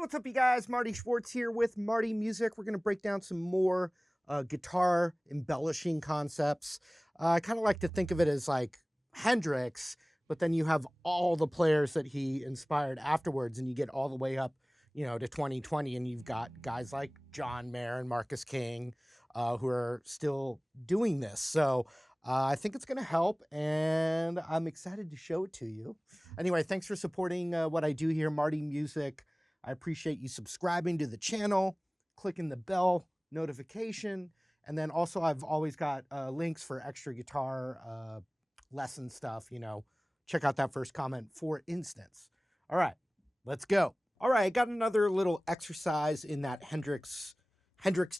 What's up, you guys? Marty Schwartz here with Marty Music. We're going to break down some more guitar embellishing concepts. I kind of like to think of it as like Hendrix, but then you have all the players that he inspired afterwards, and you get all the way up, to 2020, and you've got guys like John Mayer and Marcus King who are still doing this. So I think it's going to help, and I'm excited to show it to you. Anyway, thanks for supporting what I do here, Marty Music. I appreciate you subscribing to the channel, clicking the bell notification, and then also I've always got links for extra guitar lesson stuff. Check out that first comment, for instance. All right, let's go. All right, I got another little exercise in that Hendrix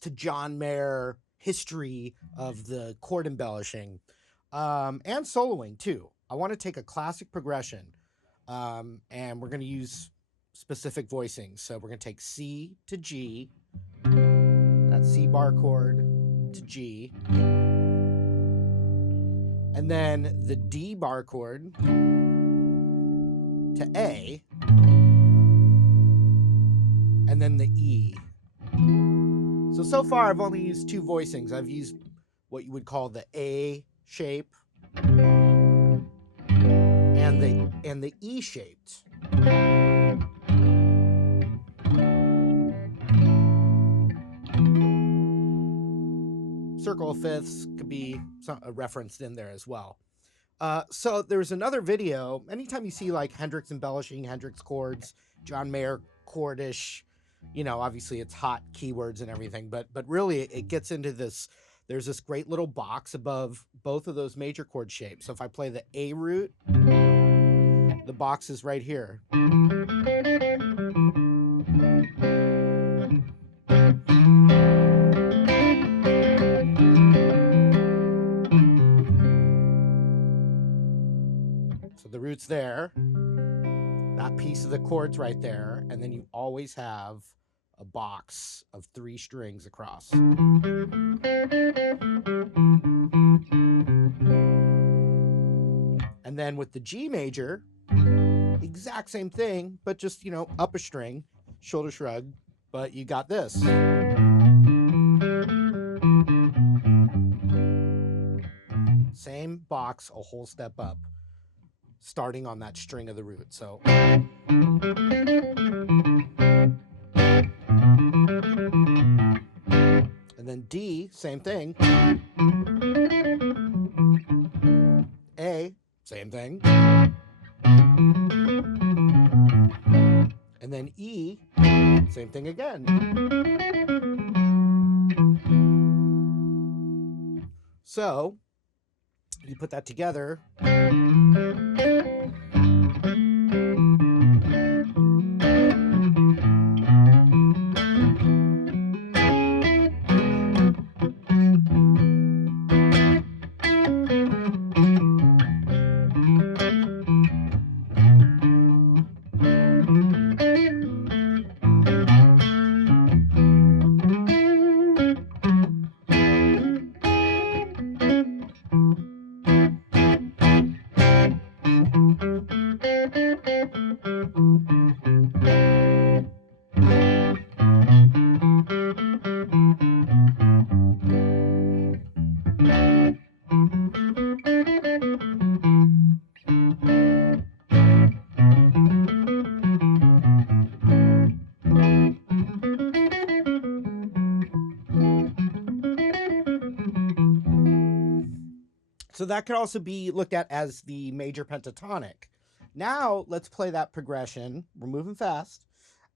to John Mayer history of the chord embellishing and soloing too. I want to take a classic progression and we're going to use specific voicings. So we're going to take C to G, that C bar chord to G, and then the D bar chord to A, and then the E. So far I've only used two voicings. I've used what you would call the A shape and the E shaped. Circle of fifths could be referenced in there as well. So there's another video. Anytime you see like Hendrix embellishing, Hendrix chords, John Mayer chordish, obviously it's hot keywords and everything, but really it gets into this. There's this great little box above both of those major chord shapes. So if I play the A root, the box is right here. So the root's there, that piece of the chord's right there, and then you always have a box of 3 strings across. And then with the G major, exact same thing, but just, up a string, shoulder shrug, but you got this. Same box, a whole step up, starting on that string of the root. So and then D, same thing. A, same thing. And then E, same thing again. So you put that together. So that could also be looked at as the major pentatonic. Now let's play that progression. We're moving fast.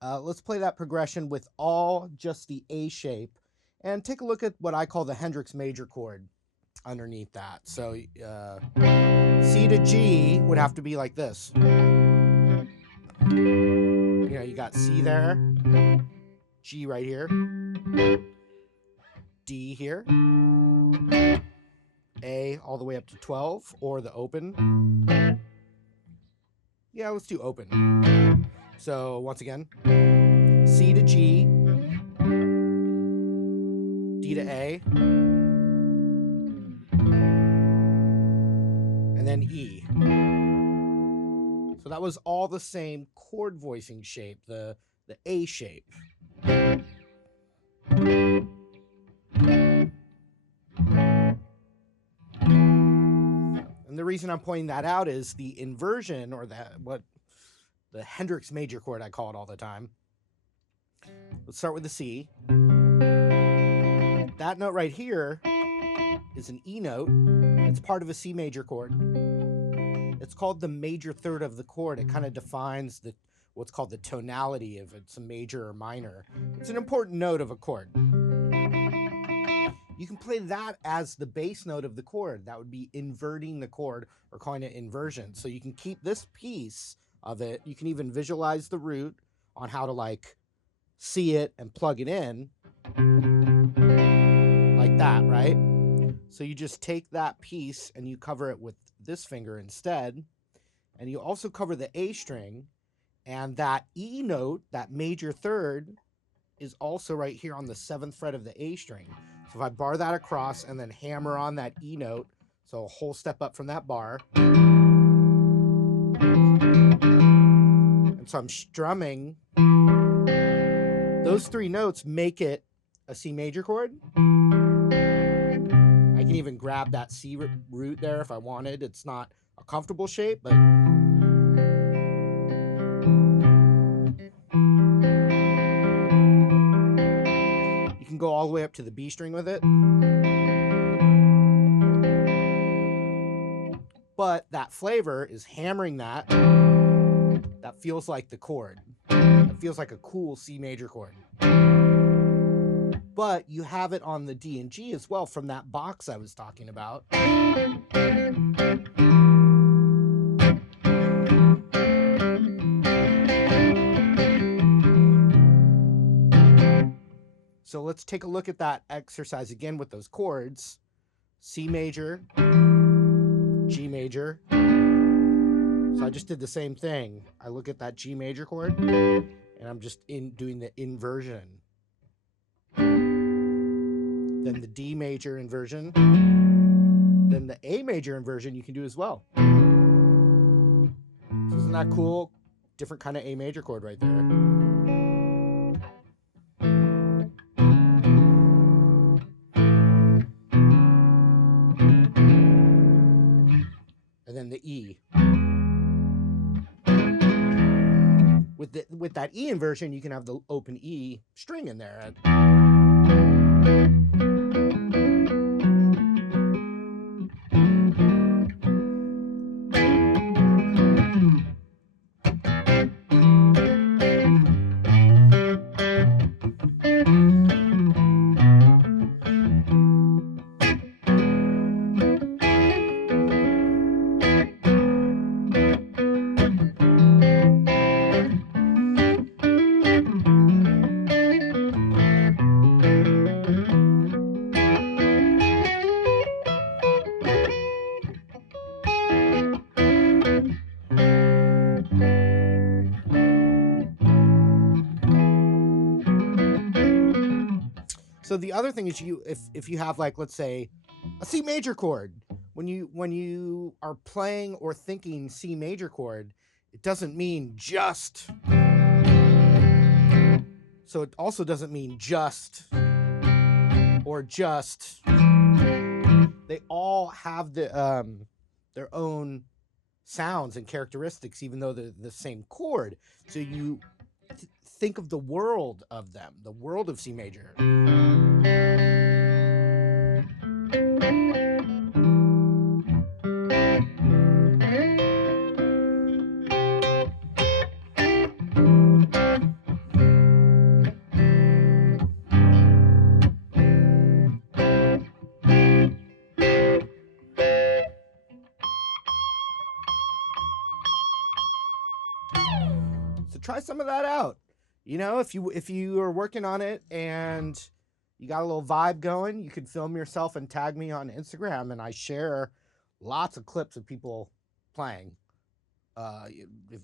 Let's play that progression with all just the A shape and take a look at what I call the Hendrix major chord underneath that. So C to G would have to be like this. You got C there, G right here, D here, A all the way up to 12, or the open. Yeah, let's do open. So once again, C to G, D to A, and then E. So that was all the same chord voicing shape. The the A shape. And the reason I'm pointing that out is the inversion, or the Hendrix major chord, I call it all the time. Let's start with the C. That note right here is an E note. It's part of a C major chord. It's called the major third of the chord. It kind of defines what's called the tonality, if it's a major or minor. It's an important note of a chord. You can play that as the bass note of the chord. That would be inverting the chord, or calling it inversion. So you can keep this piece of it. You can even visualize the root on how to like see it and plug it in like that, right? So you just take that piece and you cover it with this finger instead. And you also cover the A string, and that E note, that major third, is also right here on the 7th fret of the A string. So if I bar that across and then hammer on that E note, so a whole step up from that bar, and so I'm strumming, those 3 notes make it a C major chord. I can even grab that C root there if I wanted. It's not a comfortable shape, but you can go all the way up to the B string with it. But that flavor is hammering that. That feels like the chord. It feels like a cool C major chord. But you have it on the D and G as well from that box I was talking about. So let's take a look at that exercise again with those chords. C major, G major. So I just did the same thing. I look at that G major chord, and I'm just doing the inversion. Then the D major inversion. Then the A major inversion you can do as well. So isn't that cool? Different kind of A major chord right there. And then the E. With that E inversion, you can have the open E string in there. So the other thing is, if you have, like, let's say a C major chord, when you are playing or thinking C major chord, it doesn't mean just. So it also doesn't mean just or just. They all have their own sounds and characteristics, even though they're the same chord. So you think of the world of them, the world of C major. So try some of that out. You know, if you are working on it and you got a little vibe going, you could film yourself and tag me on Instagram, and I share lots of clips of people playing.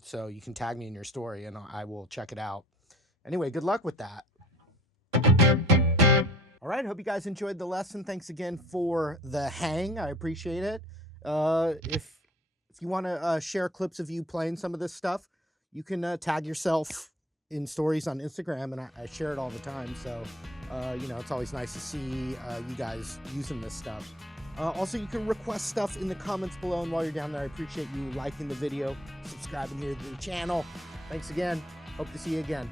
So you can tag me in your story and I will check it out. Anyway, good luck with that. All right, hope you guys enjoyed the lesson. Thanks again for the hang. I appreciate it. If you want to share clips of you playing some of this stuff, you can tag yourself in stories on Instagram, and I share it all the time. So, you know, it's always nice to see you guys using this stuff. Also, you can request stuff in the comments below, and while you're down there, I appreciate you liking the video, subscribing here to the channel. Thanks again. Hope to see you again.